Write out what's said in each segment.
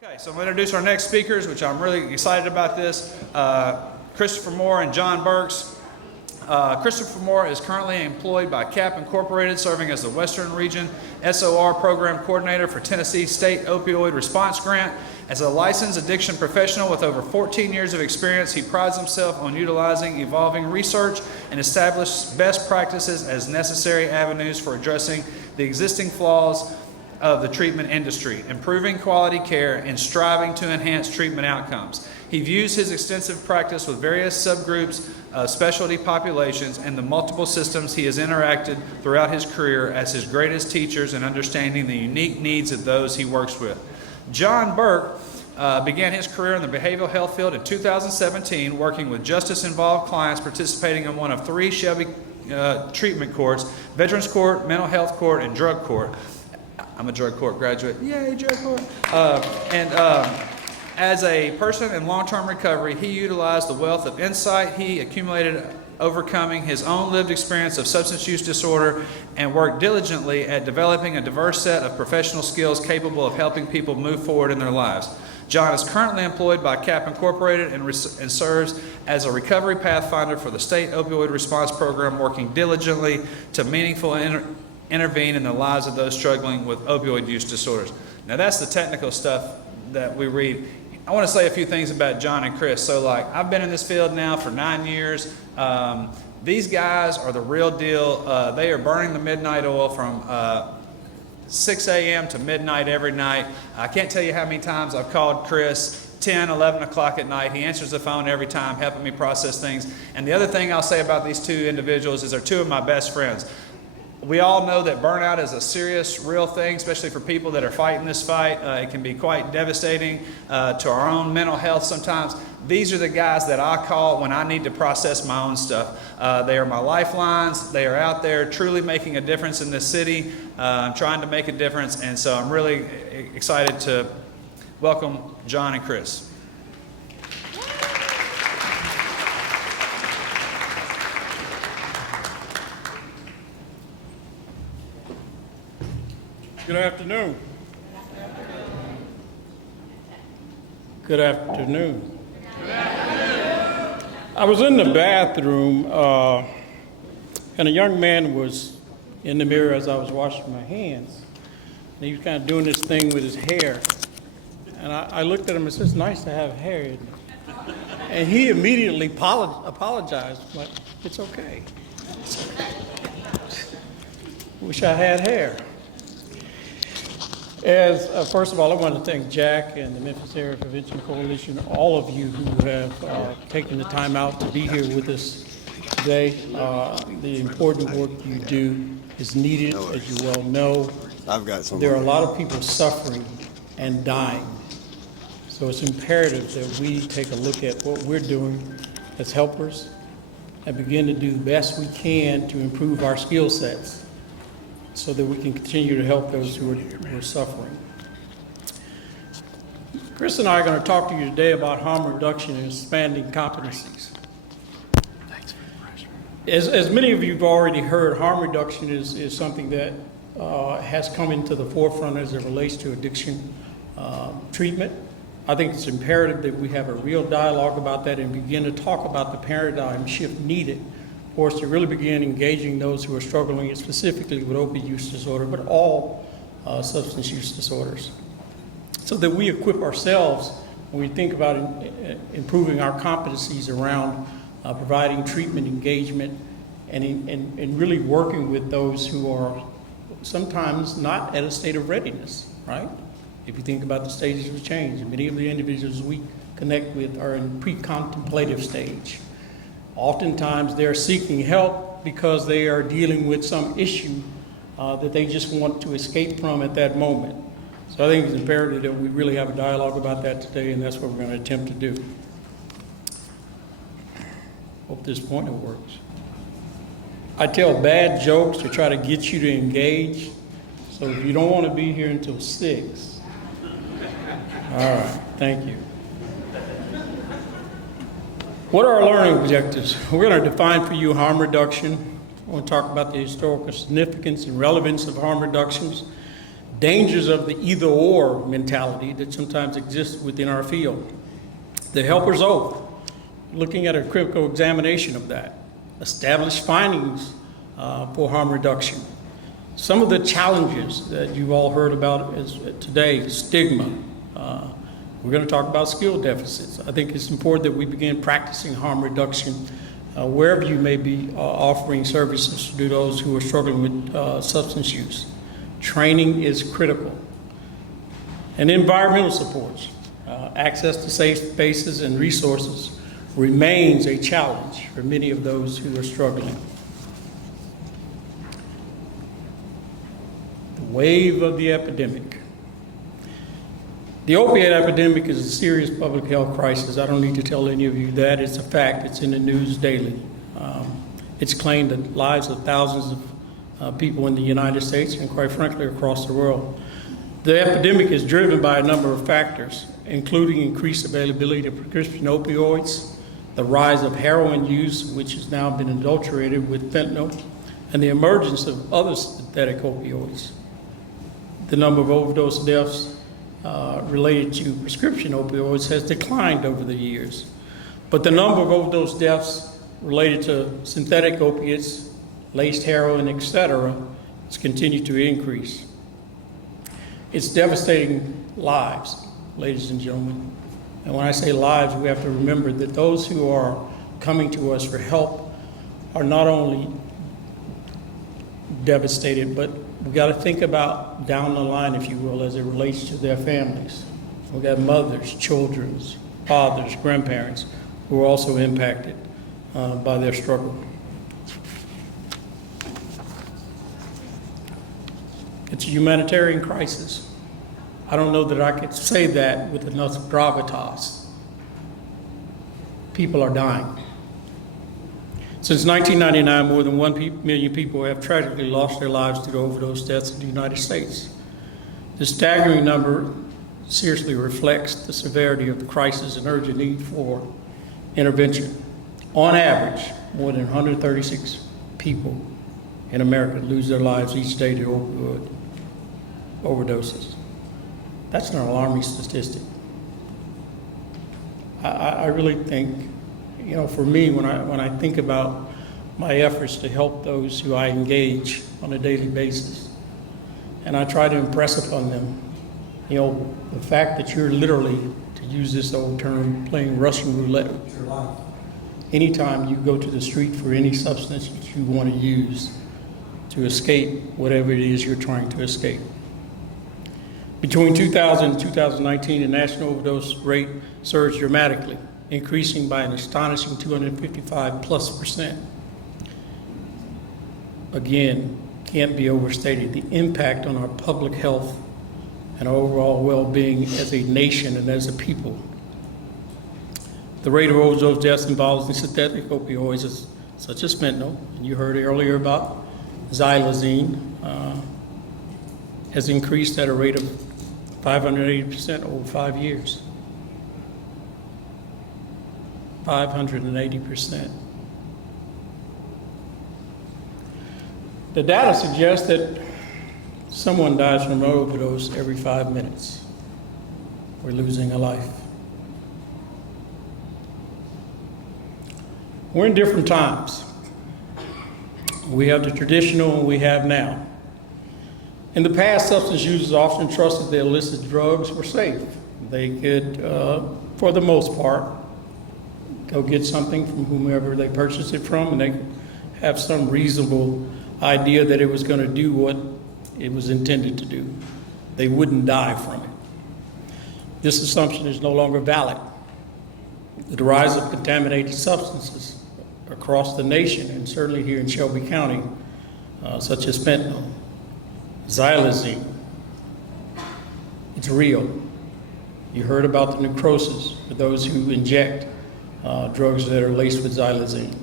Okay, so I'm going to introduce our next speakers, which I'm really excited about this. Christopher Moore and John Burks. Christopher Moore is currently employed by CAAP Incorporated, serving as the Western Region SOR Program Coordinator for Tennessee State Opioid Response Grant. As a licensed addiction professional with over 14 years of experience, he prides himself on utilizing evolving research and established best practices as necessary avenues for addressing the existing flaws of the treatment industry, improving quality care, and striving to enhance treatment outcomes. He views his extensive practice with various subgroups of specialty populations and the multiple systems he has interacted throughout his career as his greatest teachers in understanding the unique needs of those he works with. John Burke began his career in the behavioral health field in 2017, working with justice-involved clients participating in one of three Shelby Treatment Courts: Veterans Court, Mental Health Court, and Drug Court. I'm a drug court graduate. Yay, drug court. As a person in long-term recovery, he utilized the wealth of insight he accumulated overcoming his own lived experience of substance use disorder and worked diligently at developing a diverse set of professional skills capable of helping people move forward in their lives. John is currently employed by CAAP Incorporated and serves as a Recovery Pathfinder for the State Opioid Response program, working diligently to meaningfully intervene in the lives of those struggling with opioid use disorders. Now that's the technical stuff that we read. I want to say a few things about John and Chris. So I've been in this field now for 9 years. These guys are the real deal. They are burning the midnight oil from 6 a.m. to midnight every night. I can't tell you how many times I've called Chris 10, 11 o'clock at night. He answers the phone every time, helping me process things. And the other thing I'll say about these two individuals is they're two of my best friends. We all know that burnout is a serious, real thing, especially for people that are fighting this fight. It can be quite devastating to our own mental health sometimes. These are the guys that I call when I need to process my own stuff. They are my lifelines. They are out there truly making a difference in this city. I'm trying to make a difference, and so I'm really excited to welcome John and Chris. Good afternoon. Good afternoon. I was in the bathroom and a young man was in the mirror as I was washing my hands. And he was kind of doing this thing with his hair. And I looked at him and said, "It's nice to have hair, isn't it?" And he immediately apologized, but it's okay. It's okay. Wish I had hair. First of all, I want to thank Jack and the Memphis Area Prevention Coalition, all of you who have taken the time out to be here with us today. The important work you do is needed, as you well know. There are a lot of people suffering and dying. So it's imperative that we take a look at what we're doing as helpers and begin to do the best we can to improve our skill sets, so that we can continue to help those who are suffering. Chris and I are going to talk to you today about harm reduction and expanding competencies. As many of you have already heard, harm reduction is something that has come into the forefront as it relates to addiction treatment. I think it's imperative that we have a real dialogue about that and begin to talk about the paradigm shift needed for us to really begin engaging those who are struggling specifically with opioid use disorder, but all substance use disorders, so that we equip ourselves when we think about improving our competencies around providing treatment engagement and really working with those who are sometimes not at a state of readiness, right? If you think about the stages of change, many of the individuals we connect with are in pre-contemplative stage. Oftentimes they're seeking help because they are dealing with some issue that they just want to escape from at that moment. So I think it's imperative that we really have a dialogue about that today, and that's what we're going to attempt to do. Hope this pointer works. I tell bad jokes to try to get you to engage, so if you don't want to be here until 6. All right, thank you. What are our learning objectives? We're going to define for you harm reduction. We're going to talk about the historical significance and relevance of harm reductions, dangers of the either-or mentality that sometimes exists within our field. The helper's oath, looking at a critical examination of that, establish findings for harm reduction. Some of the challenges that you've all heard about today, stigma. We're going to talk about skill deficits. I think it's important that we begin practicing harm reduction wherever you may be offering services to those who are struggling with substance use. Training is critical. And environmental supports, access to safe spaces and resources remains a challenge for many of those who are struggling. The wave of the epidemic. The opioid epidemic is a serious public health crisis. I don't need to tell any of you that. It's a fact. It's in the news daily. It's claimed the lives of thousands of people in the United States and, quite frankly, across the world. The epidemic is driven by a number of factors, including increased availability of prescription opioids, the rise of heroin use, which has now been adulterated with fentanyl, and the emergence of other synthetic opioids. The number of overdose deaths related to prescription opioids has declined over the years. But the number of overdose deaths related to synthetic opiates, laced heroin, etc., has continued to increase. It's devastating lives, ladies and gentlemen. And when I say lives, we have to remember that those who are coming to us for help are not only devastated, but we got to think about down the line, if you will, as it relates to their families. We've got mothers, children, fathers, grandparents who are also impacted by their struggle. It's a humanitarian crisis. I don't know that I could say that with enough gravitas. People are dying. Since 1999, more than 1 million people have tragically lost their lives due to overdose deaths in the United States. This staggering number seriously reflects the severity of the crisis and urgent need for intervention. On average, more than 136 people in America lose their lives each day to opioid overdoses. That's an alarming statistic. I really think, you know, for me, when I think about my efforts to help those who I engage on a daily basis, and I try to impress upon them, you know, the fact that you're literally, to use this old term, playing Russian roulette with your life. Anytime you go to the street for any substance that you want to use to escape whatever it is you're trying to escape. Between 2000 and 2019, the national overdose rate surged dramatically, increasing by an astonishing 255+%. Again, can't be overstated, the impact on our public health and overall well-being as a nation and as a people. The rate of overdose deaths involving synthetic opioids such as fentanyl, and you heard earlier about xylazine, has increased at a rate of 580% over 5 years. 580%. The data suggests that someone dies from an overdose every 5 minutes. We're losing a life. We're in different times. We have the traditional and we have now. In the past, substance users often trusted that illicit drugs were safe. They could, for the most part, go get something from whomever they purchased it from, and they have some reasonable idea that it was going to do what it was intended to do. They wouldn't die from it. This assumption is no longer valid. The rise of contaminated substances across the nation, and certainly here in Shelby County, such as fentanyl, xylazine, it's real. You heard about the necrosis for those who inject drugs that are laced with xylazine.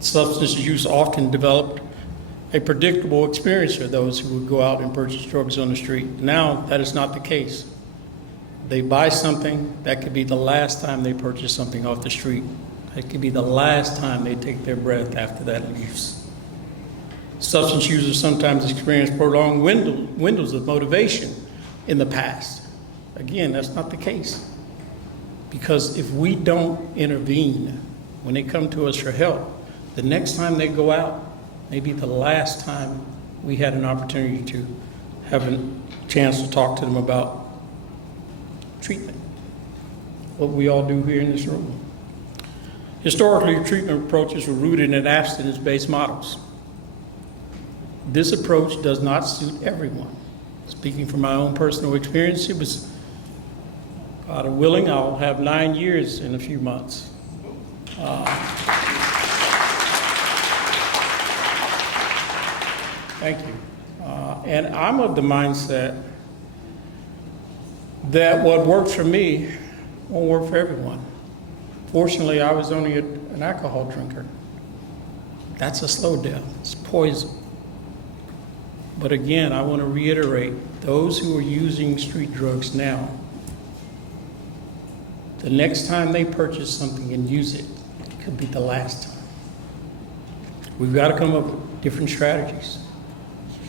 Substance use often developed a predictable experience for those who would go out and purchase drugs on the street. Now, that is not the case. They buy something, that could be the last time they purchase something off the street. That could be the last time they take their breath after that use. Substance users sometimes experience prolonged windows of motivation in the past. Again, that's not the case. Because if we don't intervene when they come to us for help, the next time they go out may be the last time we had an opportunity to have a chance to talk to them about treatment. What we all do here in this room. Historically, treatment approaches were rooted in abstinence-based models. This approach does not suit everyone. Speaking from my own personal experience, it was, God willing, I'll have 9 years in a few months. Thank you. And I'm of the mindset that what worked for me won't work for everyone. Fortunately, I was only an alcohol drinker. That's a slow death. It's poison. But again, I want to reiterate, those who are using street drugs now, the next time they purchase something and use it, it could be the last time. We've got to come up with different strategies.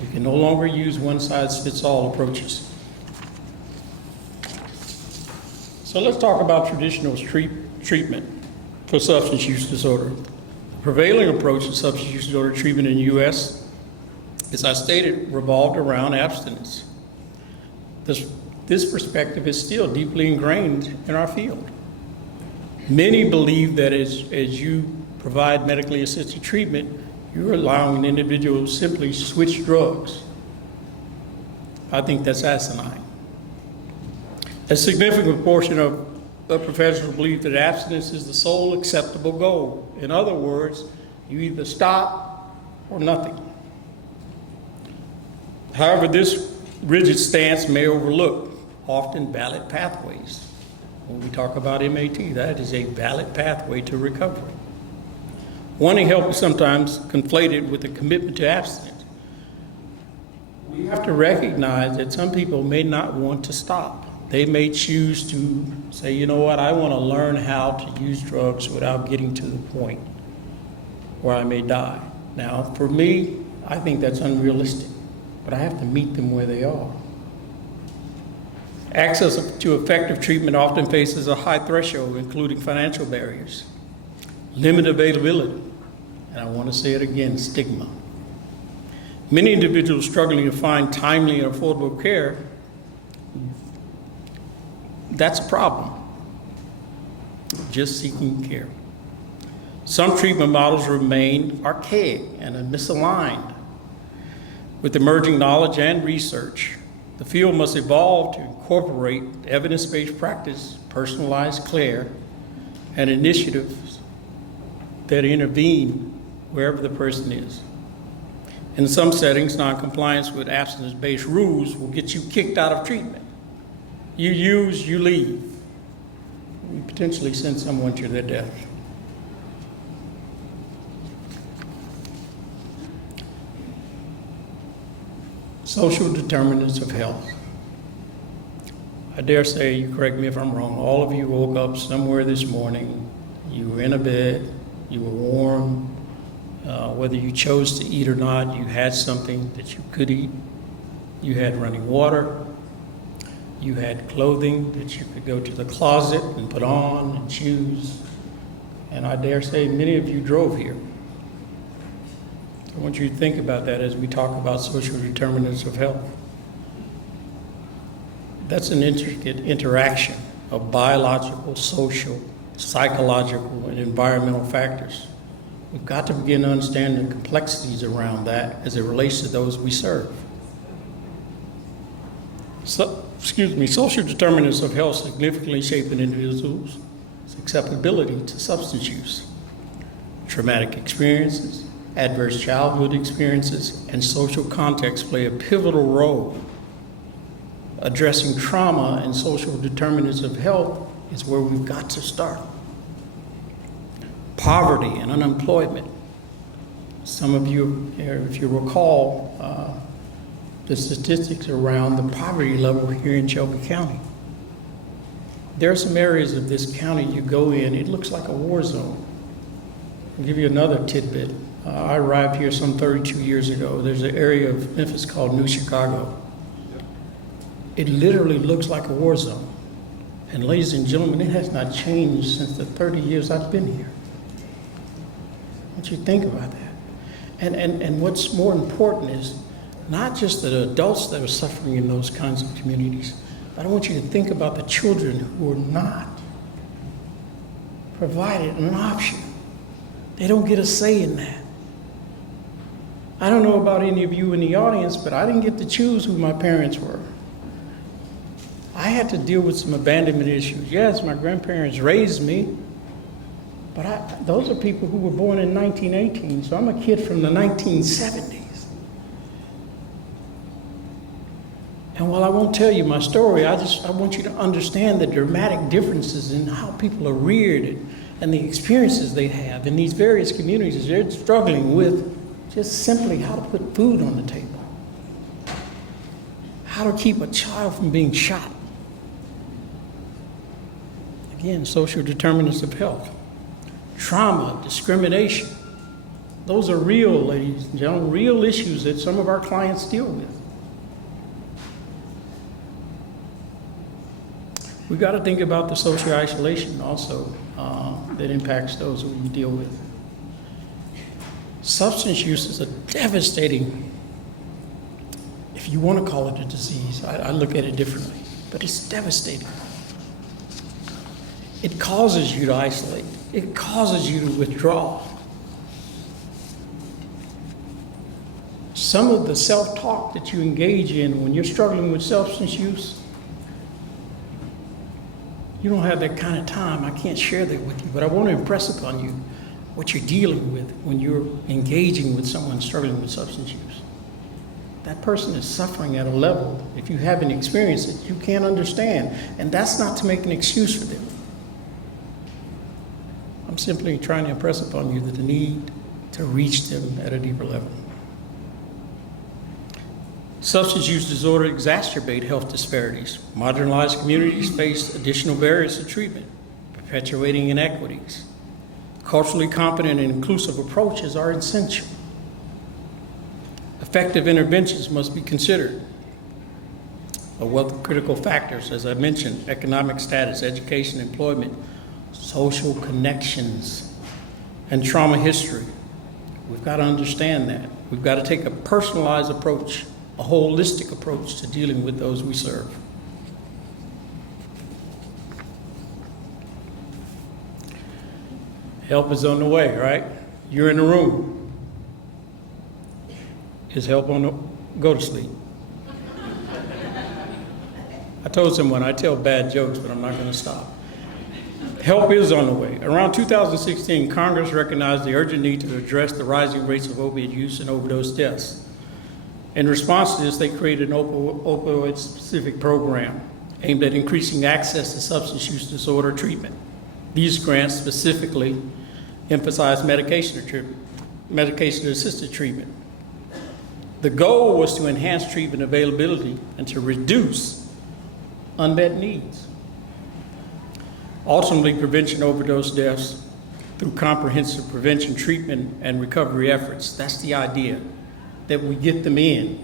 We can no longer use one-size-fits-all approaches. So let's talk about traditional treatment for substance use disorder. The prevailing approach to substance use disorder treatment in the U.S., as I stated, revolved around abstinence. This perspective is still deeply ingrained in our field. Many believe that as you provide medically assisted treatment, you're allowing an individual to simply switch drugs. I think that's asinine. A significant portion of professionals believe that abstinence is the sole acceptable goal. In other words, you either stop or nothing. However, this rigid stance may overlook often valid pathways. When we talk about MAT, that is a valid pathway to recovery. Wanting help is sometimes conflated with a commitment to abstinence. We have to recognize that some people may not want to stop. They may choose to say, you know what, I want to learn how to use drugs without getting to the point where I may die. Now, for me, I think that's unrealistic, but I have to meet them where they are. Access to effective treatment often faces a high threshold, including financial barriers, limited availability, and I want to say it again, stigma. Many individuals struggling to find timely and affordable care, that's a problem, just seeking care. Some treatment models remain archaic and misaligned with emerging knowledge and research. The field must evolve to incorporate evidence-based practice, personalized care, and initiatives that intervene wherever the person is. In some settings, noncompliance with abstinence-based rules will get you kicked out of treatment. You use, you leave. You potentially send someone to their death. Social determinants of health. I dare say, you correct me if I'm wrong, all of you woke up somewhere this morning, you were in a bed, you were warm, whether you chose to eat or not, you had something that you could eat, you had running water, you had clothing that you could go to the closet and put on and choose, and I dare say many of you drove here. I want you to think about that as we talk about social determinants of health. That's an intricate interaction of biological, social, psychological, and environmental factors. We've got to begin to understand the complexities around that as it relates to those we serve. Social determinants of health significantly shape an individual's acceptability to substance use. Traumatic experiences, adverse childhood experiences, and social context play a pivotal role. Addressing trauma and social determinants of health is where we've got to start. Poverty and unemployment. Some of you, if you recall, the statistics around the poverty level here in Shelby County. There are some areas of this county you go in, it looks like a war zone. I'll give you another tidbit. I arrived here some 32 years ago. There's an area of Memphis called New Chicago. It literally looks like a war zone. And ladies and gentlemen, it has not changed since the 30 years I've been here. I want you to think about that. And what's more important is not just the adults that are suffering in those kinds of communities, but I want you to think about the children who are not provided an option. They don't get a say in that. I don't know about any of you in the audience, but I didn't get to choose who my parents were. I had to deal with some abandonment issues. Yes, my grandparents raised me, but those are people who were born in 1918, so I'm a kid from the 1970s. And while I won't tell you my story, I want you to understand the dramatic differences in how people are reared and the experiences they have in these various communities. They're struggling with just simply how to put food on the table, how to keep a child from being shot. Again, social determinants of health, trauma, discrimination. Those are real, ladies and gentlemen, real issues that some of our clients deal with. We've got to think about the social isolation also that impacts those who we deal with. Substance use is a devastating, if you want to call it a disease, I look at it differently, but it's devastating. It causes you to isolate. It causes you to withdraw. Some of the self-talk that you engage in when you're struggling with substance use, you don't have that kind of time. I can't share that with you, but I want to impress upon you what you're dealing with when you're engaging with someone struggling with substance use. That person is suffering at a level, if you haven't experienced it, you can't understand. And that's not to make an excuse for them. I'm simply trying to impress upon you the need to reach them at a deeper level. Substance use disorder exacerbate health disparities. Marginalized communities face additional barriers to treatment, perpetuating inequities. Culturally competent and inclusive approaches are essential. Effective interventions must be considered. A wealth of critical factors, as I mentioned, economic status, education, employment, social connections, and trauma history. We've got to understand that. We've got to take a personalized approach, a holistic approach to dealing with those we serve. Help is on the way, right? You're in the room. Is help on the go to sleep? I told someone I tell bad jokes, but I'm not going to stop. Help is on the way. Around 2016, Congress recognized the urgent need to address the rising rates of opioid use and overdose deaths. In response to this, they created an opioid-specific program aimed at increasing access to substance use disorder treatment. These grants specifically emphasize medication-assisted treatment. The goal was to enhance treatment availability and to reduce unmet needs. Ultimately, prevention overdose deaths through comprehensive prevention, treatment, and recovery efforts. That's the idea, that we get them in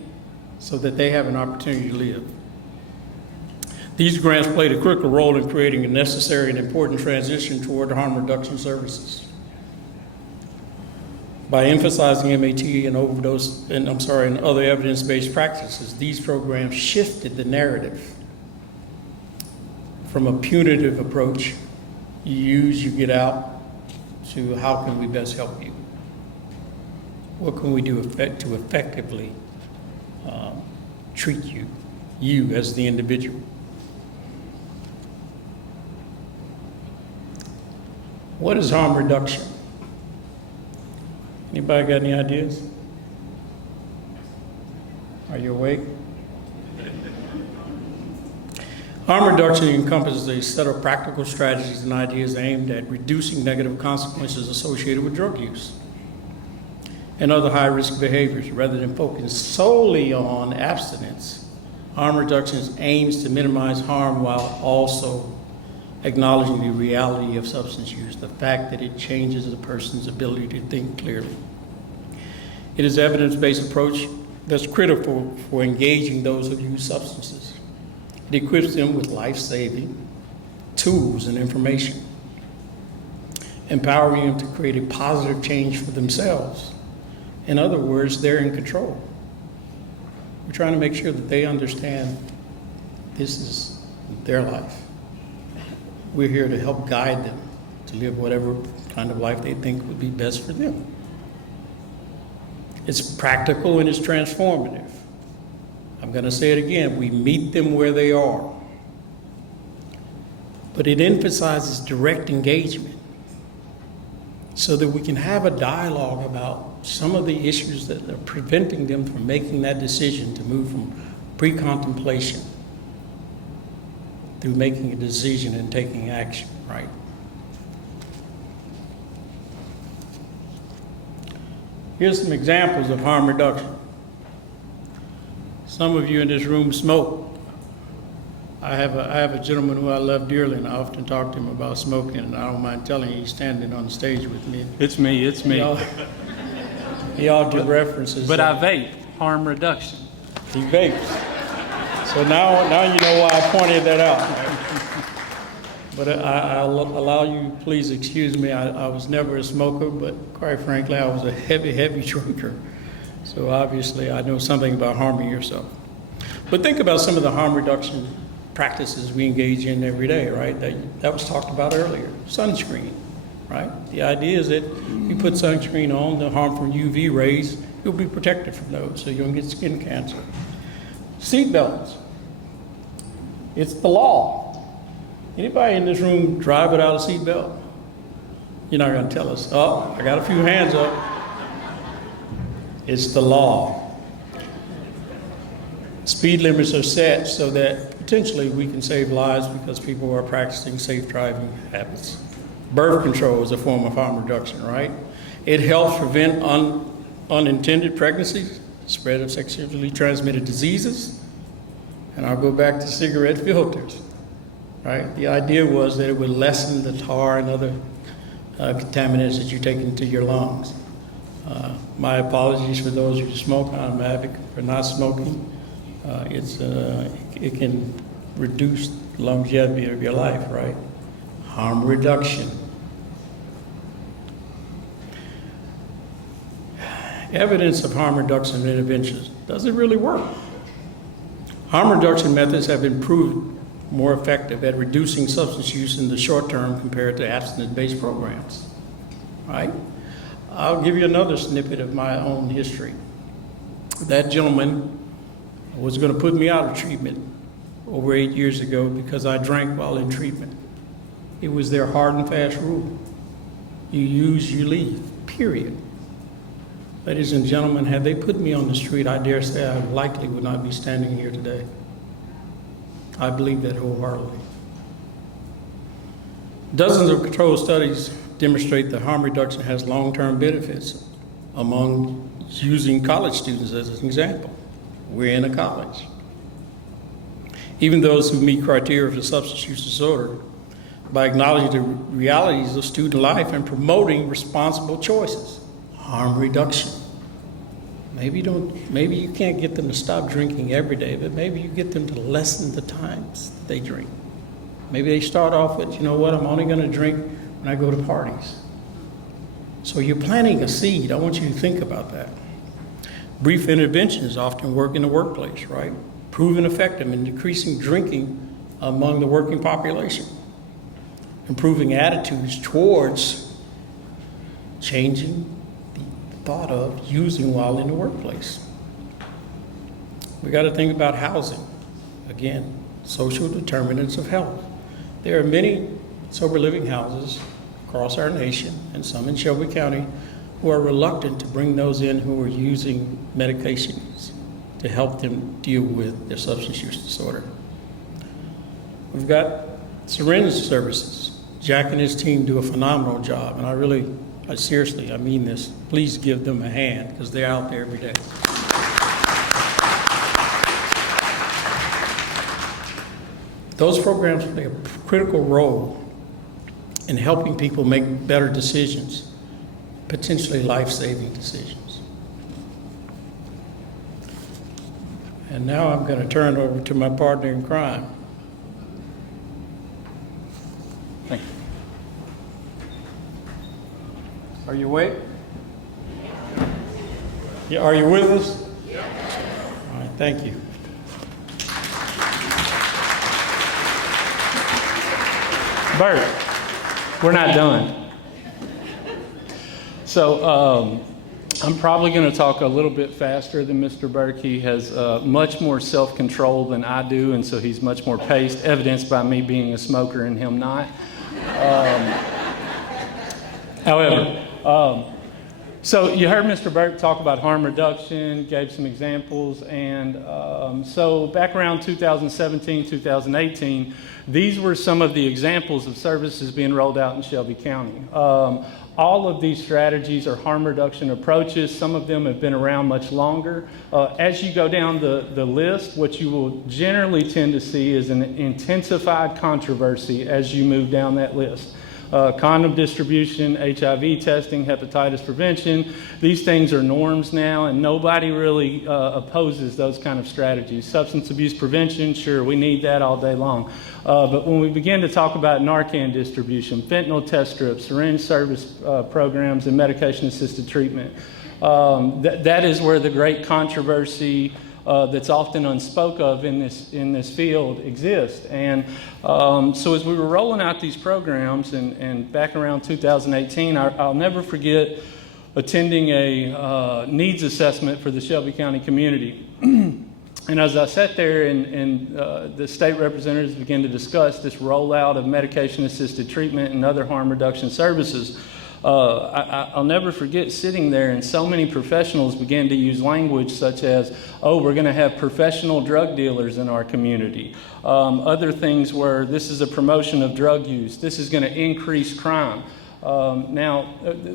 so that they have an opportunity to live. These grants played a critical role in creating a necessary and important transition toward harm reduction services. By emphasizing MAT and overdose, and other evidence-based practices, these programs shifted the narrative from a punitive approach, you use, you get out, to how can we best help you? What can we do to effectively treat you as the individual? What is harm reduction? Anybody got any ideas? Are you awake? Harm reduction encompasses a set of practical strategies and ideas aimed at reducing negative consequences associated with drug use and other high-risk behaviors. Rather than focus solely on abstinence, harm reduction aims to minimize harm while also acknowledging the reality of substance use, the fact that it changes a person's ability to think clearly. It is evidence-based approach that's critical for engaging those who use substances. It equips them with life-saving tools and information, empowering them to create a positive change for themselves. In other words, they're in control. We're trying to make sure that they understand this is their life. We're here to help guide them to live whatever kind of life they think would be best for them. It's practical and it's transformative. I'm going to say it again, we meet them where they are. But it emphasizes direct engagement so that we can have a dialogue about some of the issues that are preventing them from making that decision to move from pre-contemplation through making a decision and taking action, right? Here's some examples of harm reduction. Some of you in this room smoke. I have a gentleman who I love dearly, and I often talk to him about smoking, and I don't mind telling you, he's standing on the stage with me. It's me. He all do references. But I vape, harm reduction. He vapes. So now you know why I pointed that out. But I'll allow you, please excuse me, I was never a smoker, but quite frankly, I was a heavy drinker. So obviously, I know something about harming yourself. But think about some of the harm reduction practices we engage in every day, right? That was talked about earlier. Sunscreen, right? The idea is that you put sunscreen on, the harm from UV rays, you'll be protected from those, so you don't get skin cancer. Seat belts. It's the law. Anybody in this room drive without a seat belt? You're not going to tell us. Oh, I got a few hands up. It's the law. Speed limits are set so that potentially we can save lives because people are practicing safe driving habits. Birth control is a form of harm reduction, right? It helps prevent unintended pregnancies, spread of sexually transmitted diseases, and I'll go back to cigarette filters, right? The idea was that it would lessen the tar and other contaminants that you take into your lungs. My apologies for those who smoke. I'm an advocate for not smoking. It can reduce the longevity of your life, right? Harm reduction. Evidence of harm reduction interventions. Does it really work? Harm reduction methods have been proved more effective at reducing substance use in the short term compared to abstinence-based programs, right? I'll give you another snippet of my own history. That gentleman was going to put me out of treatment over 8 years ago because I drank while in treatment. It was their hard and fast rule. You use, you leave, period. Ladies and gentlemen, had they put me on the street, I dare say I likely would not be standing here today. I believe that wholeheartedly. Dozens of controlled studies demonstrate that harm reduction has long-term benefits among using college students as an example. We're in a college. Even those who meet criteria for substance use disorder, by acknowledging the realities of student life and promoting responsible choices. Harm reduction. Maybe you can't get them to stop drinking every day, but maybe you get them to lessen the times they drink. Maybe they start off with, you know what, I'm only going to drink when I go to parties. So you're planting a seed. I want you to think about that. Brief interventions often work in the workplace, right? Proven effective in decreasing drinking among the working population. Improving attitudes towards changing the thought of using while in the workplace. We got to think about housing. Again, social determinants of health. There are many sober living houses across our nation, and some in Shelby County, who are reluctant to bring those in who are using medications to help them deal with their substance use disorder. We've got syringe services. Jack and his team do a phenomenal job, and I seriously mean this. Please give them a hand because they're out there every day. Those programs play a critical role in helping people make better decisions, potentially life-saving decisions. And now I'm going to turn it over to my partner in crime. Thank you. Are you awake? Yeah, are you with us? All right, thank you. Burke, we're not done. So I'm probably going to talk a little bit faster than Mr. Burke. He has much more self-control than I do, and so he's much more paced, evidenced by me being a smoker and him not. However, so you heard Mr. Burke talk about harm reduction, gave some examples, and so back around 2017, 2018, these were some of the examples of services being rolled out in Shelby County. All of these strategies are harm reduction approaches. Some of them have been around much longer. As you go down the list, what you will generally tend to see is an intensified controversy as you move down that list. Condom distribution, HIV testing, hepatitis prevention, these things are norms now, and nobody really opposes those kind of strategies. Substance abuse prevention, sure, we need that all day long. But when we begin to talk about Narcan distribution, fentanyl test strips, syringe service programs, and medication-assisted treatment, that is where the great controversy that's often unspoken of in this field exists. And so as we were rolling out these programs, and back around 2018, I'll never forget attending a needs assessment for the Shelby County community. And as I sat there and the state representatives began to discuss this rollout of medication-assisted treatment and other harm reduction services, I'll never forget sitting there, and so many professionals began to use language such as, oh, we're going to have professional drug dealers in our community. Other things were, this is a promotion of drug use. This is going to increase crime. Now,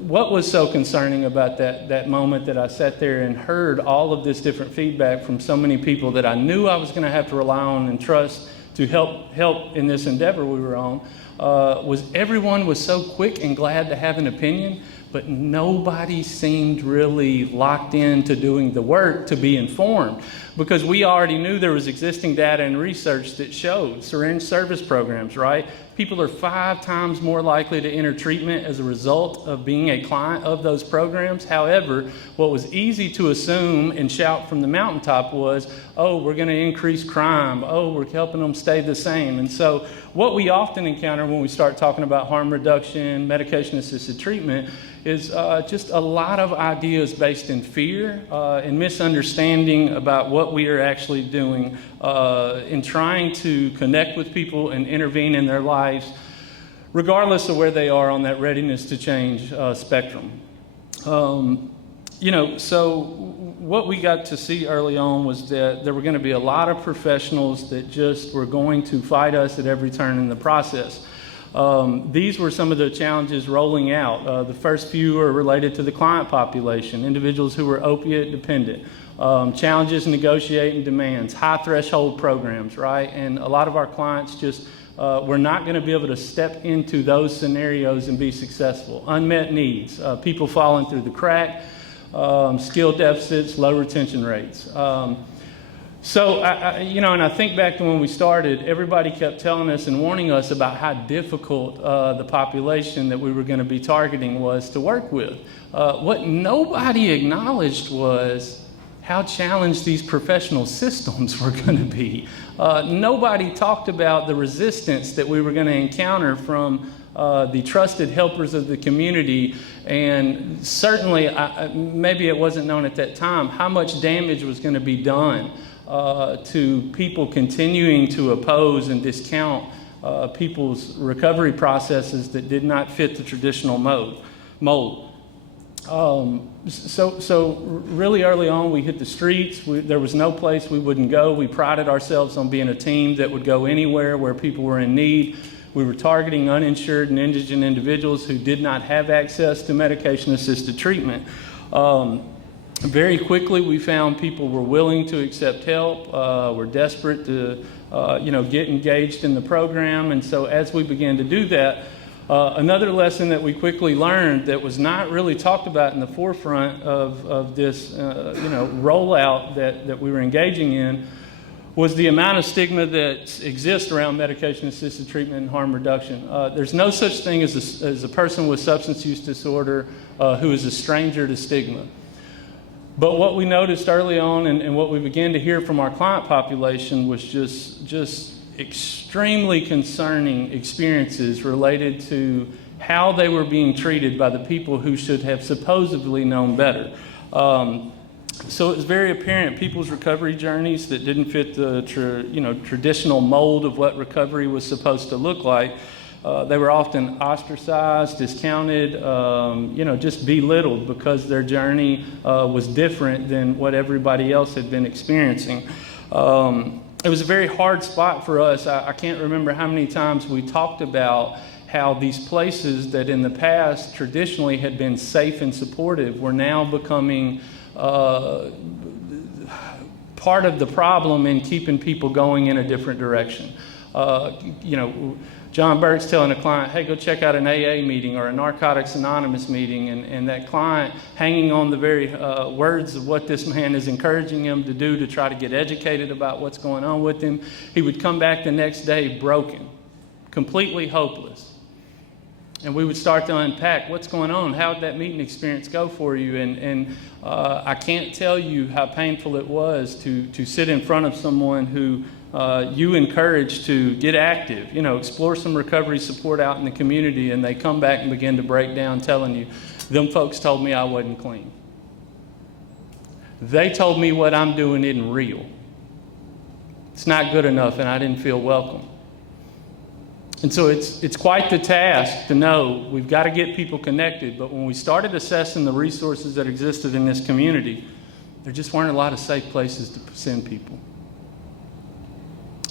what was so concerning about that moment that I sat there and heard all of this different feedback from so many people that I knew I was going to have to rely on and trust to help in this endeavor we were on, was everyone was so quick and glad to have an opinion, but nobody seemed really locked into doing the work to be informed, because we already knew there was existing data and research that showed syringe service programs, right? People are 5 times more likely to enter treatment as a result of being a client of those programs. However, what was easy to assume and shout from the mountaintop was, oh, we're going to increase crime. Oh, we're helping them stay the same. And so what we often encounter when we start talking about harm reduction, medication-assisted treatment, is just a lot of ideas based in fear and misunderstanding about what we are actually doing in trying to connect with people and intervene in their lives, regardless of where they are on that readiness to change spectrum. So what we got to see early on was that there were going to be a lot of professionals that just were going to fight us at every turn in the process. These were some of the challenges rolling out. The first few are related to the client population, individuals who were opiate dependent, challenges negotiating demands, high threshold programs, right? And a lot of our clients just were not going to be able to step into those scenarios and be successful. Unmet needs, people falling through the crack, skill deficits, low retention rates. So, and I think back to when we started, everybody kept telling us and warning us about how difficult the population that we were going to be targeting was to work with. What nobody acknowledged was how challenged these professional systems were going to be. Nobody talked about the resistance that we were going to encounter from the trusted helpers of the community, and certainly, maybe it wasn't known at that time, how much damage was going to be done to people continuing to oppose and discount people's recovery processes that did not fit the traditional mold. So really early on, we hit the streets. There was no place we wouldn't go. We prided ourselves on being a team that would go anywhere where people were in need. We were targeting uninsured and indigent individuals who did not have access to medication-assisted treatment. Very quickly, we found people were willing to accept help, were desperate to, get engaged in the program. And so as we began to do that, Another lesson that we quickly learned that was not really talked about in the forefront of this rollout that we were engaging in was the amount of stigma that exists around medication-assisted treatment and harm reduction. There's no such thing as a person with substance use disorder who is a stranger to stigma. But what we noticed early on and what we began to hear from our client population was just extremely concerning experiences related to how they were being treated by the people who should have supposedly known better. So it was very apparent people's recovery journeys that didn't fit the traditional mold of what recovery was supposed to look like. They were often ostracized, discounted, just belittled because their journey was different than what everybody else had been experiencing. It was a very hard spot for us. I can't remember how many times we talked about how these places that in the past traditionally had been safe and supportive were now becoming part of the problem in keeping people going in a different direction. John Burke's telling a client, hey, go check out an AA meeting or a Narcotics Anonymous meeting, and that client hanging on the very words of what this man is encouraging him to do to try to get educated about what's going on with him, he would come back the next day broken, completely hopeless. And we would start to unpack what's going on, how did that meeting experience go for you, and I can't tell you how painful it was to sit in front of someone who you encourage to get active, explore some recovery support out in the community, and they come back and begin to break down telling you, them folks told me I wasn't clean. They told me what I'm doing isn't real. It's not good enough, and I didn't feel welcome. And so it's quite the task to know we've got to get people connected, but when we started assessing the resources that existed in this community, there just weren't a lot of safe places to send people.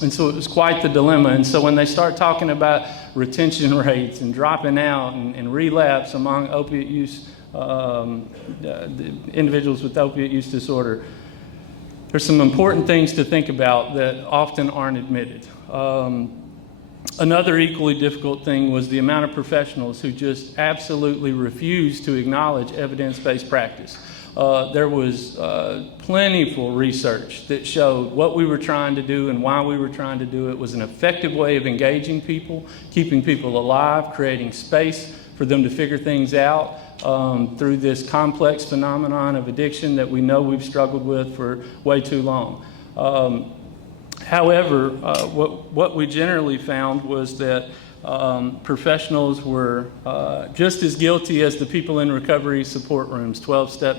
And so it was quite the dilemma. And so when they start talking about retention rates and dropping out and relapse among opiate use, individuals with opiate use disorder, there's some important things to think about that often aren't admitted. Another equally difficult thing was the amount of professionals who just absolutely refused to acknowledge evidence-based practice. There was plentiful research that showed what we were trying to do and why we were trying to do it was an effective way of engaging people, keeping people alive, creating space for them to figure things out through this complex phenomenon of addiction that we know we've struggled with for way too long. However, what we generally found was that professionals were just as guilty as the people in recovery support rooms, 12-step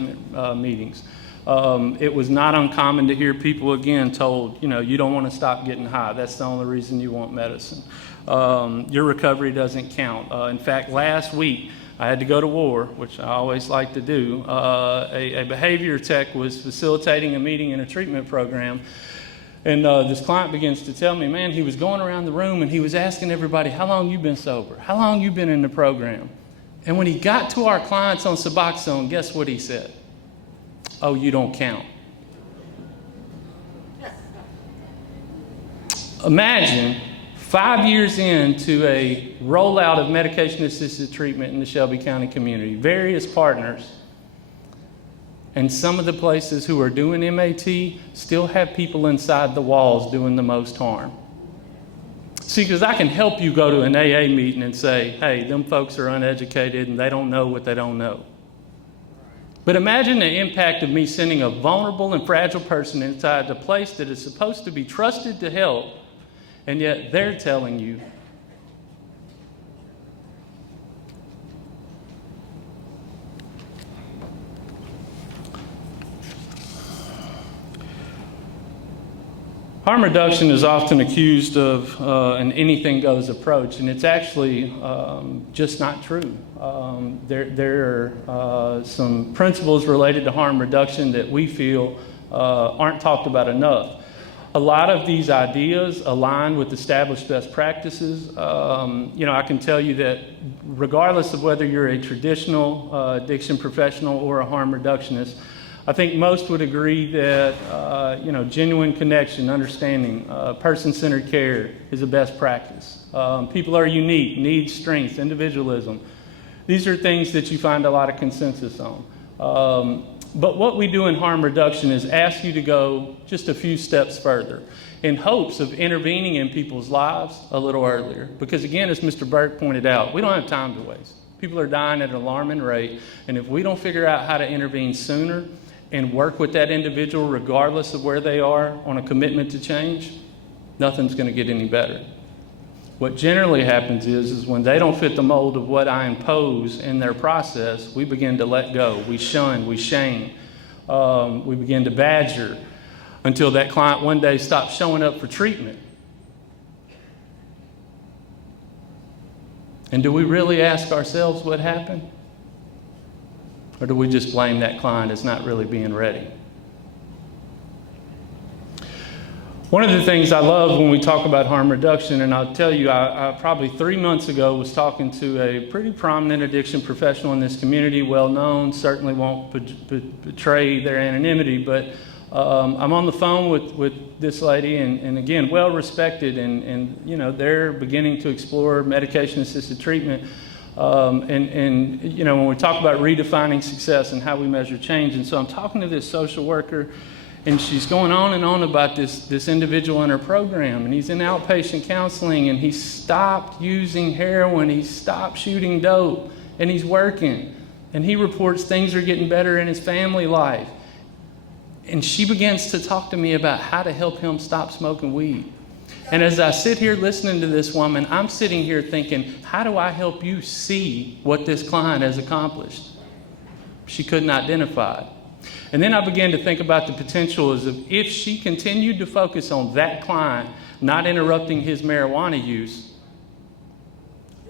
meetings. It was not uncommon to hear people again told, you don't want to stop getting high. That's the only reason you want medicine. Your recovery doesn't count. In fact, last week, I had to go to war, which I always like to do. A behavior tech was facilitating a meeting in a treatment program. And this client begins to tell me, man, he was going around the room and he was asking everybody, how long you been sober? How long you been in the program? And when he got to our clients on Suboxone, guess what he said? Oh, you don't count. Imagine 5 years into a rollout of medication-assisted treatment in the Shelby County community, various partners, and some of the places who are doing MAT still have people inside the walls doing the most harm. See, because I can help you go to an AA meeting and say, hey, them folks are uneducated and they don't know what they don't know. But imagine the impact of me sending a vulnerable and fragile person inside the place that is supposed to be trusted to help, and yet they're telling you, harm reduction is often accused of an anything goes approach, and it's actually just not true. There are some principles related to harm reduction that we feel aren't talked about enough. A lot of these ideas align with established best practices. I can tell you that regardless of whether you're a traditional addiction professional or a harm reductionist, I think most would agree that, genuine connection, understanding, person-centered care is a best practice. People are unique, need strengths, individualism. These are things that you find a lot of consensus on. But what we do in harm reduction is ask you to go just a few steps further in hopes of intervening in people's lives a little earlier. Because again, as Mr. Burke pointed out, we don't have time to waste. People are dying at an alarming rate, and if we don't figure out how to intervene sooner and work with that individual regardless of where they are on a commitment to change, nothing's going to get any better. What generally happens is when they don't fit the mold of what I impose in their process, we begin to let go. We shun, we shame, we begin to badger until that client one day stops showing up for treatment. And do we really ask ourselves what happened? Or do we just blame that client as not really being ready? One of the things I love when we talk about harm reduction, and I'll tell you, I probably 3 months ago was talking to a pretty prominent addiction professional in this community, well known, certainly won't betray their anonymity, but I'm on the phone with this lady, and again, well respected, and they're beginning to explore medication-assisted treatment. When we talk about redefining success and how we measure change, and so I'm talking to this social worker, and she's going on and on about this individual in her program, and he's in outpatient counseling, and he stopped using heroin, he stopped shooting dope, and he's working, and he reports things are getting better in his family life. And she begins to talk to me about how to help him stop smoking weed. And as I sit here listening to this woman, I'm sitting here thinking, how do I help you see what this client has accomplished? She couldn't identify it. And then I began to think about the potential as if she continued to focus on that client, not interrupting his marijuana use,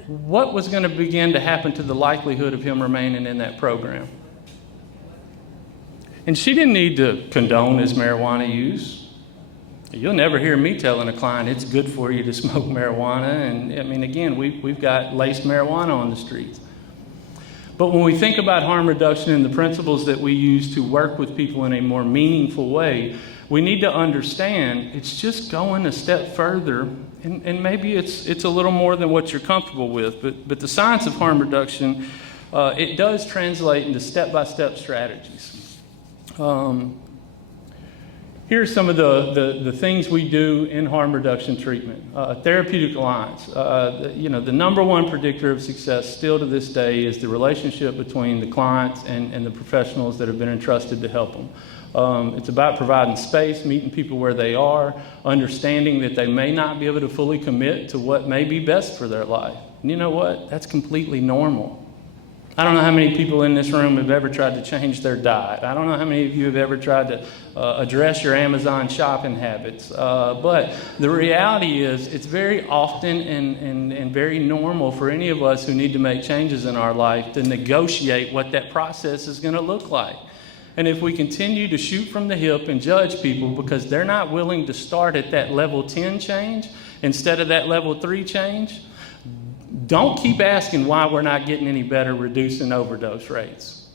what was going to begin to happen to the likelihood of him remaining in that program? And she didn't need to condone his marijuana use. You'll never hear me telling a client it's good for you to smoke marijuana. And I mean, again, we've got laced marijuana on the streets. But when we think about harm reduction and the principles that we use to work with people in a more meaningful way, we need to understand it's just going a step further, and maybe it's a little more than what you're comfortable with. But the science of harm reduction, it does translate into step-by-step strategies. Here are some of the things we do in harm reduction treatment. Therapeutic alliance. The number one predictor of success still to this day is the relationship between the clients and the professionals that have been entrusted to help them. It's about providing space, meeting people where they are, understanding that they may not be able to fully commit to what may be best for their life. And you know what? That's completely normal. I don't know how many people in this room have ever tried to change their diet. I don't know how many of you have ever tried to address your Amazon shopping habits. But the reality is it's very often and very normal for any of us who need to make changes in our life to negotiate what that process is going to look like. And if we continue to shoot from the hip and judge people because they're not willing to start at that level 10 change instead of that level 3 change, don't keep asking why we're not getting any better reducing overdose rates.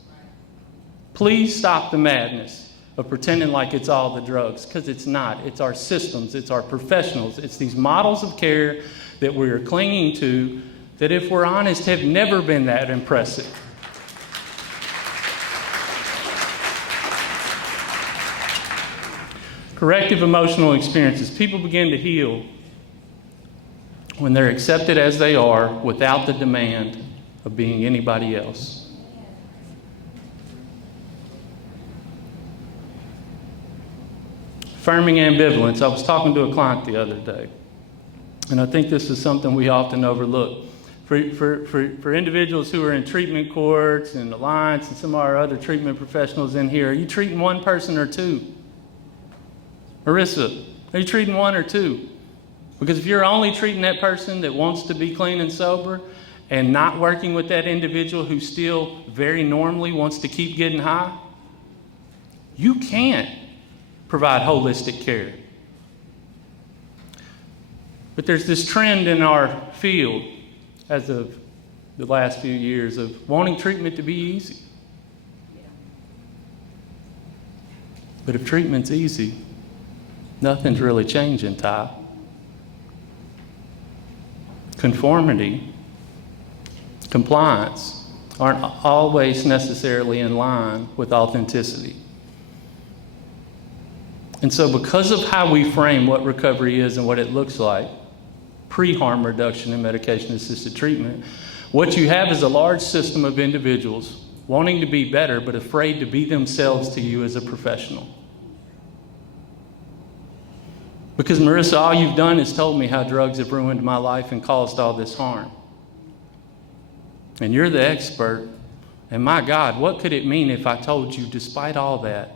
Please stop the madness of pretending like it's all the drugs, because it's not. It's our systems, it's our professionals, it's these models of care that we're clinging to that, if we're honest, have never been that impressive. Corrective emotional experiences. People begin to heal when they're accepted as they are without the demand of being anybody else. Affirming ambivalence. I was talking to a client the other day, and I think this is something we often overlook. For individuals who are in treatment courts and Alliance and some of our other treatment professionals in here, are you treating one person or two? Marissa, are you treating one or two? Because if you're only treating that person that wants to be clean and sober and not working with that individual who still very normally wants to keep getting high, you can't provide holistic care. But there's this trend in our field as of the last few years of wanting treatment to be easy. But if treatment's easy, nothing's really changing, Ty. Conformity, compliance aren't always necessarily in line with authenticity. And so because of how we frame what recovery is and what it looks like, pre-harm reduction and medication-assisted treatment, what you have is a large system of individuals wanting to be better but afraid to be themselves to you as a professional. Because Marissa, all you've done is told me how drugs have ruined my life and caused all this harm. And you're the expert. And my God, what could it mean if I told you, despite all that,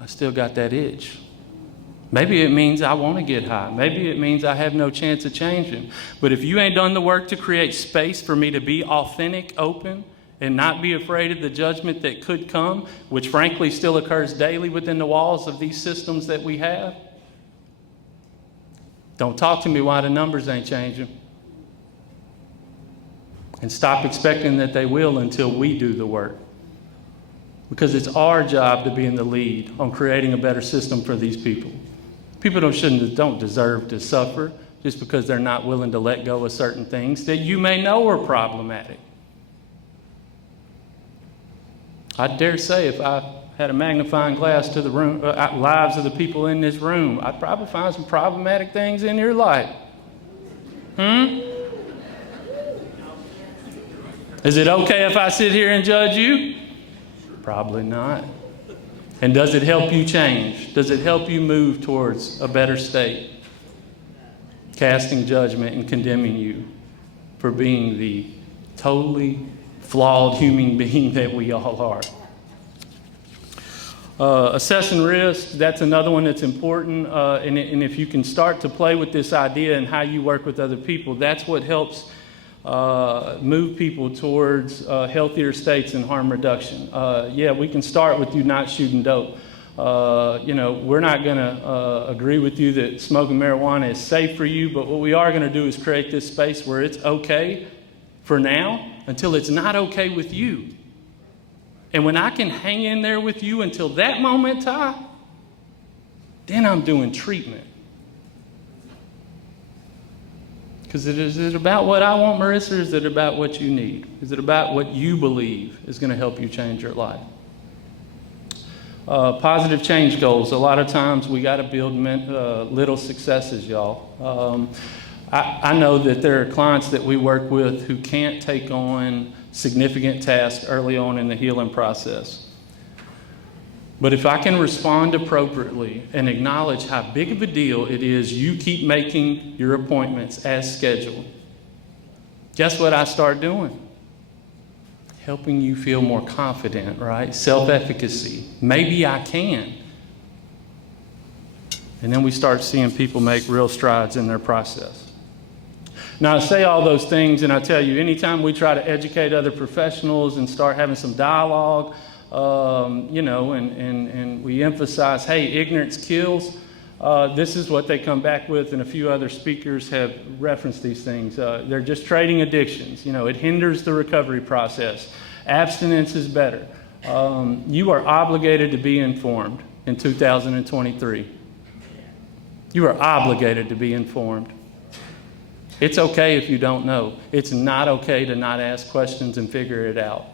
I still got that itch? Maybe it means I want to get high. Maybe it means I have no chance of changing. But if you ain't done the work to create space for me to be authentic, open, and not be afraid of the judgment that could come, which frankly still occurs daily within the walls of these systems that we have, don't talk to me why the numbers ain't changing. And stop expecting that they will until we do the work. Because it's our job to be in the lead on creating a better system for these people. People don't deserve to suffer just because they're not willing to let go of certain things that you may know are problematic. I dare say if I had a magnifying glass to the room, lives of the people in this room, I'd probably find some problematic things in your life. Is it okay if I sit here and judge you? Probably not. And does it help you change? Does it help you move towards a better state? Casting judgment and condemning you for being the totally flawed human being that we all are. Assessing risk, that's another one that's important. And if you can start to play with this idea and how you work with other people, that's what helps move people towards healthier states and harm reduction. Yeah, we can start with you not shooting dope. We're not going to agree with you that smoking marijuana is safe for you, but what we are going to do is create this space where it's okay for now until it's not okay with you. And when I can hang in there with you until that moment, Ty, then I'm doing treatment. Because is it about what I want, Marissa, or is it about what you need? Is it about what you believe is going to help you change your life? Positive change goals. A lot of times we got to build little successes, y'all. I know that there are clients that we work with who can't take on significant tasks early on in the healing process. But if I can respond appropriately and acknowledge how big of a deal it is you keep making your appointments as scheduled, guess what I start doing? Helping you feel more confident, right? Self-efficacy. Maybe I can. And then we start seeing people make real strides in their process. Now, I say all those things, and I tell you, anytime we try to educate other professionals and start having some dialogue, and we emphasize, hey, ignorance kills, this is what they come back with, and a few other speakers have referenced these things. They're just trading addictions. It hinders the recovery process. Abstinence is better. You are obligated to be informed in 2023. You are obligated to be informed. It's okay if you don't know. It's not okay to not ask questions and figure it out.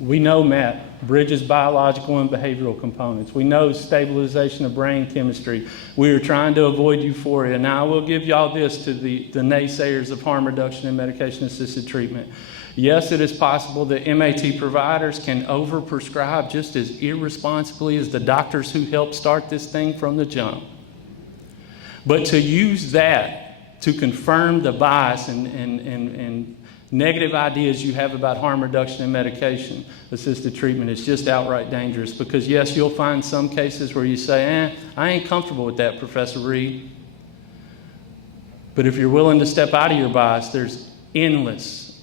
We know MAP bridges biological and behavioral components. We know stabilization of brain chemistry. We are trying to avoid euphoria. Now, I will give y'all this to the naysayers of harm reduction and medication-assisted treatment. Yes, it is possible that MAT providers can overprescribe just as irresponsibly as the doctors who helped start this thing from the jump. But to use that to confirm the bias and negative ideas you have about harm reduction and medication-assisted treatment is just outright dangerous. Because yes, you'll find some cases where you say, I ain't comfortable with that, Professor Reed. But if you're willing to step out of your bias, there's endless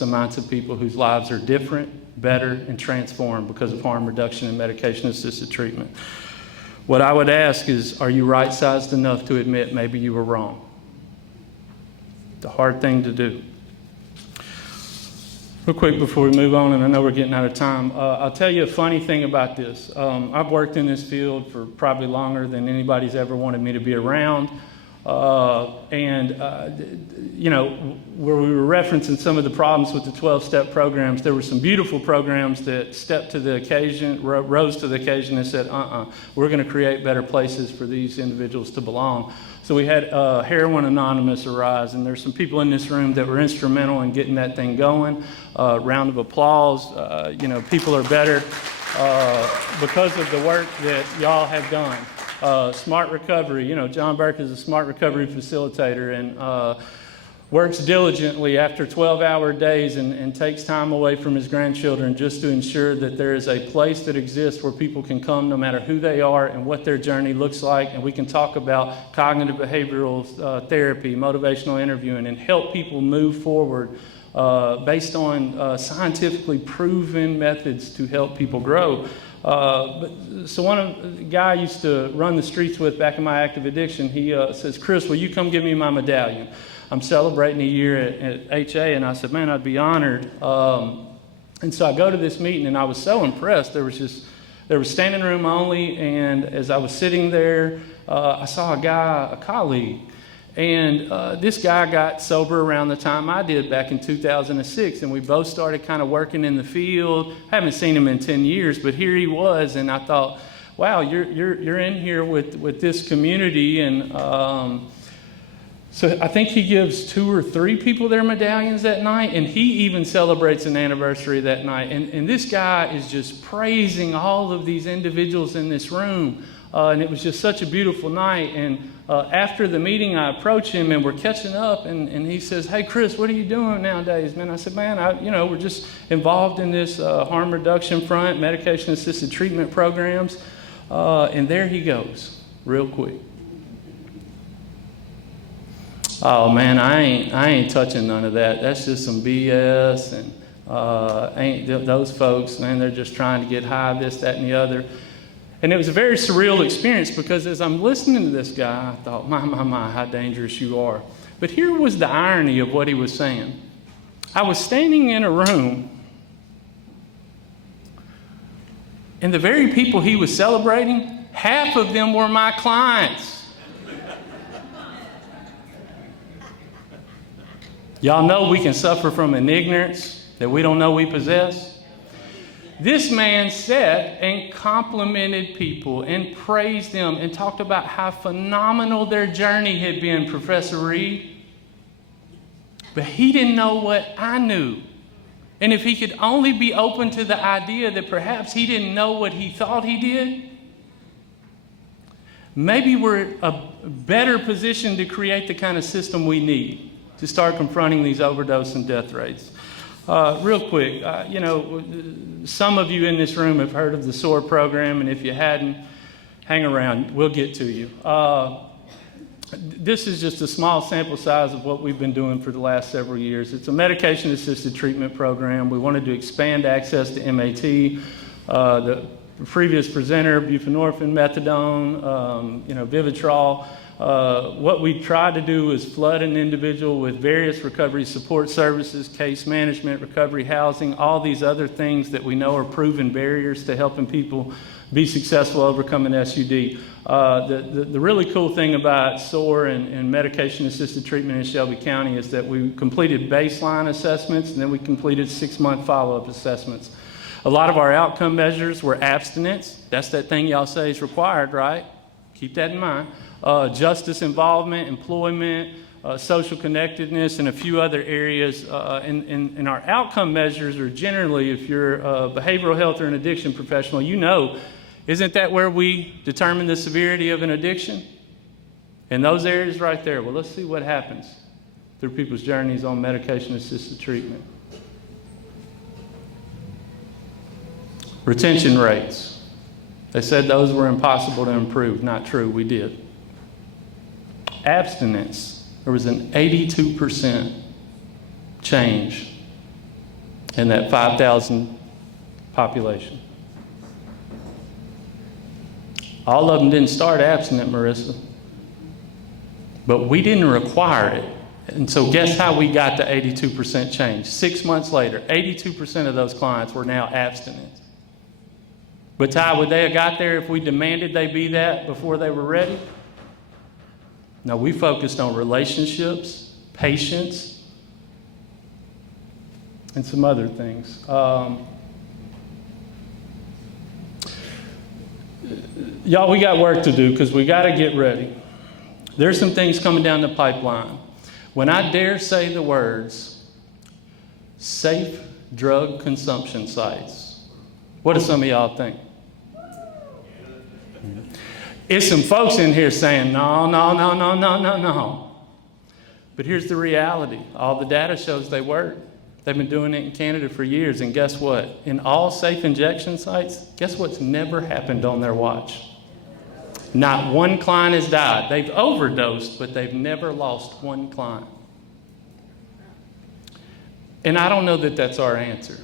amounts of people whose lives are different, better, and transformed because of harm reduction and medication-assisted treatment. What I would ask is, are you right-sized enough to admit maybe you were wrong? The hard thing to do. Real quick before we move on, and I know we're getting out of time, I'll tell you a funny thing about this. I've worked in this field for probably longer than anybody's ever wanted me to be around. You know, where we were referencing some of the problems with the 12-step programs, there were some beautiful programs that stepped to the occasion, rose to the occasion and said, we're going to create better places for these individuals to belong. So we had Heroin Anonymous arise, and there's some people in this room that were instrumental in getting that thing going. Round of applause. You know, people are better because of the work that y'all have done. Smart Recovery, you know, John Burke is a Smart Recovery facilitator and works diligently after 12-hour days and takes time away from his grandchildren just to ensure that there is a place that exists where people can come no matter who they are and what their journey looks like, and we can talk about cognitive behavioral therapy, motivational interviewing, and help people move forward based on scientifically proven methods to help people grow. So one of the guy I used to run the streets with back in my active addiction, he says, Chris, will you come give me my medallion? I'm celebrating a year at HA, and I said, man, I'd be honored. And so I go to this meeting, and I was so impressed. There was standing room only, and as I was sitting there, I saw a colleague. And this guy got sober around the time I did back in 2006, and we both started kind of working in the field. Haven't seen him in 10 years, but here he was, and I thought, wow, you're in here with this community, and so I think he gives 2 or 3 people their medallions that night, and he even celebrates an anniversary that night. And this guy is just praising all of these individuals in this room, and it was just such a beautiful night. And after the meeting, I approach him, and we're catching up, and he says, hey, Chris, what are you doing nowadays, man? I said, man, we're just involved in this harm reduction front, medication-assisted treatment programs, and there he goes, real quick. Oh man, I ain't touching none of that. That's just some BS, and those folks, man, they're just trying to get high, this, that, and the other. And it was a very surreal experience because as I'm listening to this guy, I thought, my, how dangerous you are. But here was the irony of what he was saying. I was standing in a room, and the very people he was celebrating, half of them were my clients. Y'all know we can suffer from an ignorance that we don't know we possess. This man sat and complimented people and praised them and talked about how phenomenal their journey had been, Professor Reed. But he didn't know what I knew. And if he could only be open to the idea that perhaps he didn't know what he thought he did, maybe we're a better position to create the kind of system we need to start confronting these overdose and death rates. Real quick, some of you in this room have heard of the SOAR program, and if you hadn't, hang around, we'll get to you. This is just a small sample size of what we've been doing for the last several years. It's a medication-assisted treatment program. We wanted to expand access to MAT. The previous presenter, buprenorphine, methadone, Vivitrol. What we tried to do is flood an individual with various recovery support services, case management, recovery housing, all these other things that we know are proven barriers to helping people be successful overcoming SUD. The really cool thing about SOAR and medication-assisted treatment in Shelby County is that we completed baseline assessments, and then we completed 6-month follow-up assessments. A lot of our outcome measures were abstinence. That's that thing y'all say is required, right? Keep that in mind. Justice involvement, employment, social connectedness, and a few other areas. And our outcome measures are generally, if you're a behavioral health or an addiction professional, isn't that where we determine the severity of an addiction? In those areas right there. Well, let's see what happens through people's journeys on medication-assisted treatment. Retention rates. They said those were impossible to improve. Not true, we did. Abstinence, there was an 82% change in that 5,000 population. All of them didn't start abstinent, Marissa, but we didn't require it. And so guess how we got to 82% change? 6 months later, 82% of those clients were now abstinent. But Ty, would they have got there if we demanded they be that before they were ready? No, we focused on relationships, patience, and some other things. Y'all, we got work to do because we got to get ready. There's some things coming down the pipeline. When I dare say the words, safe drug consumption sites, what do some of y'all think? It's some folks in here saying, no, no, no, no, no, no, no. But here's the reality. All the data shows they work. They've been doing it in Canada for years, and guess what? In all safe injection sites, guess what's never happened on their watch? Not one client has died. They've overdosed, but they've never lost one client. And I don't know that that's our answer,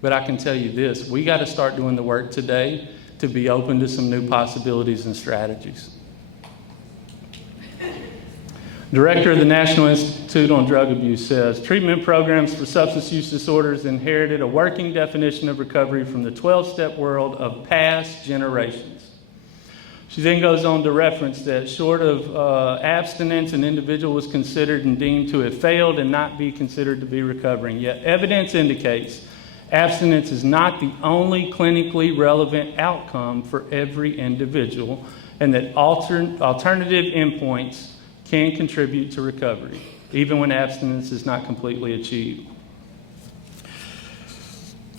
but I can tell you this. We got to start doing the work today to be open to some new possibilities and strategies. Director of the National Institute on Drug Abuse says, treatment programs for substance use disorders inherited a working definition of recovery from the 12-step world of past generations. She then goes on to reference that short of abstinence, an individual was considered and deemed to have failed and not be considered to be recovering. Yet evidence indicates abstinence is not the only clinically relevant outcome for every individual, and that alternative endpoints can contribute to recovery, even when abstinence is not completely achieved.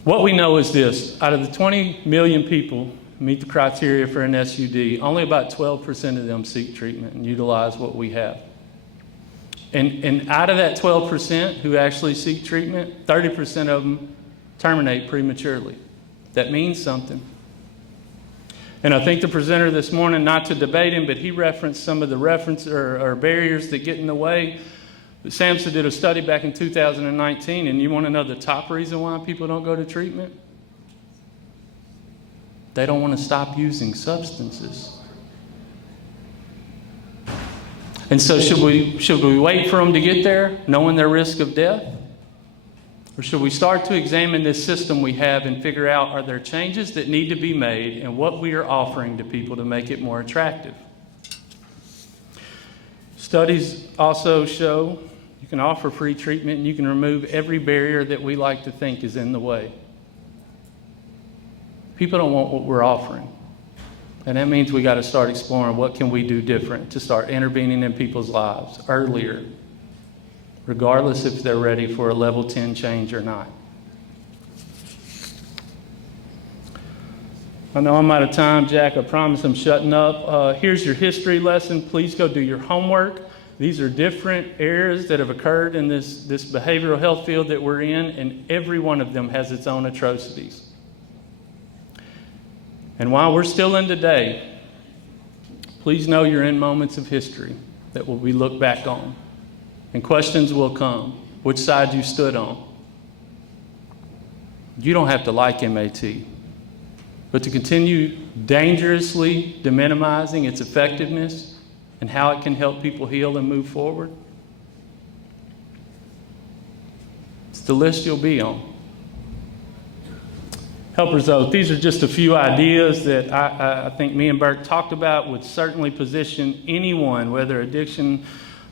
What we know is this: out of the 20 million people who meet the criteria for an SUD, only about 12% of them seek treatment and utilize what we have. And out of that 12% who actually seek treatment, 30% of them terminate prematurely. That means something. And I think the presenter this morning, not to debate him, but he referenced some of the or barriers that get in the way. SAMHSA did a study back in 2019, and you want to know the top reason why people don't go to treatment? They don't want to stop using substances. And so should we wait for them to get there, knowing their risk of death? Or should we start to examine this system we have and figure out, are there changes that need to be made and what we are offering to people to make it more attractive? Studies also show you can offer free treatment and you can remove every barrier that we like to think is in the way. People don't want what we're offering. And that means we got to start exploring what can we do different to start intervening in people's lives earlier, regardless if they're ready for a level 10 change or not. I know I'm out of time, Jack. I promise I'm shutting up. Here's your history lesson. Please go do your homework. These are different eras that have occurred in this behavioral health field that we're in, and every one of them has its own atrocities. And while we're still in today, please know you're in moments of history that will be looked back on. And questions will come. Which side you stood on. You don't have to like MAT. But to continue dangerously deminimizing its effectiveness and how it can help people heal and move forward, it's the list you'll be on. Helper's Oath. These are just a few ideas that I think me and Burke talked about would certainly position anyone, whether addiction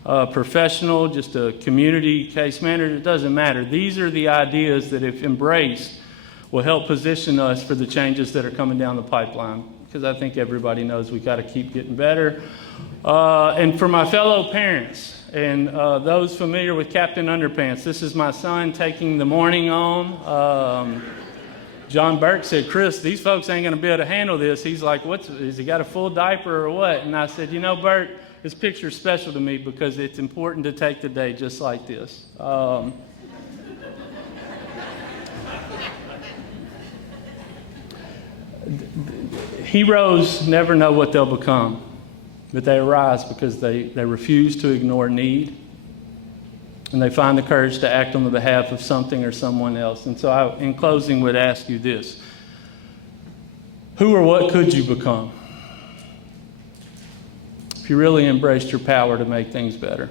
professional, just a community case manager, it doesn't matter. These are the ideas that, if embraced, will help position us for the changes that are coming down the pipeline, because I think everybody knows we've got to keep getting better. And for my fellow parents and those familiar with Captain Underpants, this is my son taking the morning on. John Burke said, Chris, these folks ain't going to be able to handle this. He's like, has he got a full diaper or what? And I said, you know, Burke, this picture's special to me because it's important to take the day just like this. Heroes never know what they'll become, but they arise because they refuse to ignore need, and they find the courage to act on the behalf of something or someone else. And so I, in closing, would ask you this. Who or what could you become if you really embraced your power to make things better?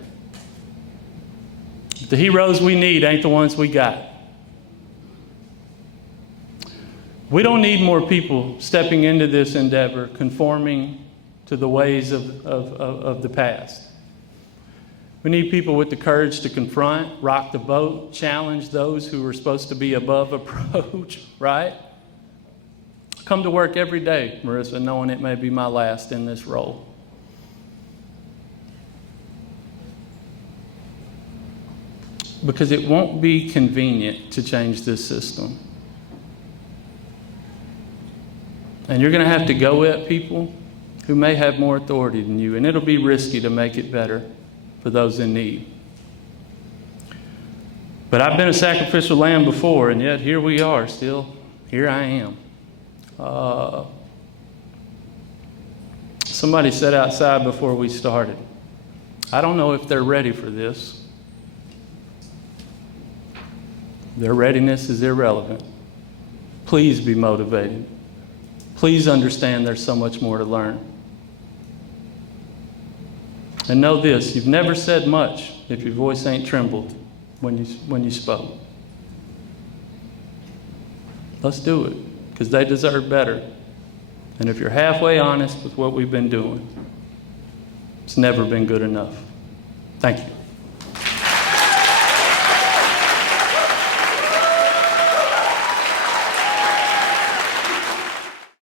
The heroes we need ain't the ones we got. We don't need more people stepping into this endeavor, conforming to the ways of the past. We need people with the courage to confront, rock the boat, challenge those who are supposed to be above approach, right? Come to work every day, Marissa, knowing it may be my last in this role. Because it won't be convenient to change this system. And you're going to have to go at people who may have more authority than you, and it'll be risky to make it better for those in need. But I've been a sacrificial lamb before, and yet here we are still. Here I am. Somebody said outside before we started, I don't know if they're ready for this. Their readiness is irrelevant. Please be motivated. Please understand there's so much more to learn. And know this, you've never said much if your voice ain't trembled when you spoke. Let's do it, because they deserve better. And if you're halfway honest with what we've been doing, it's never been good enough. Thank you.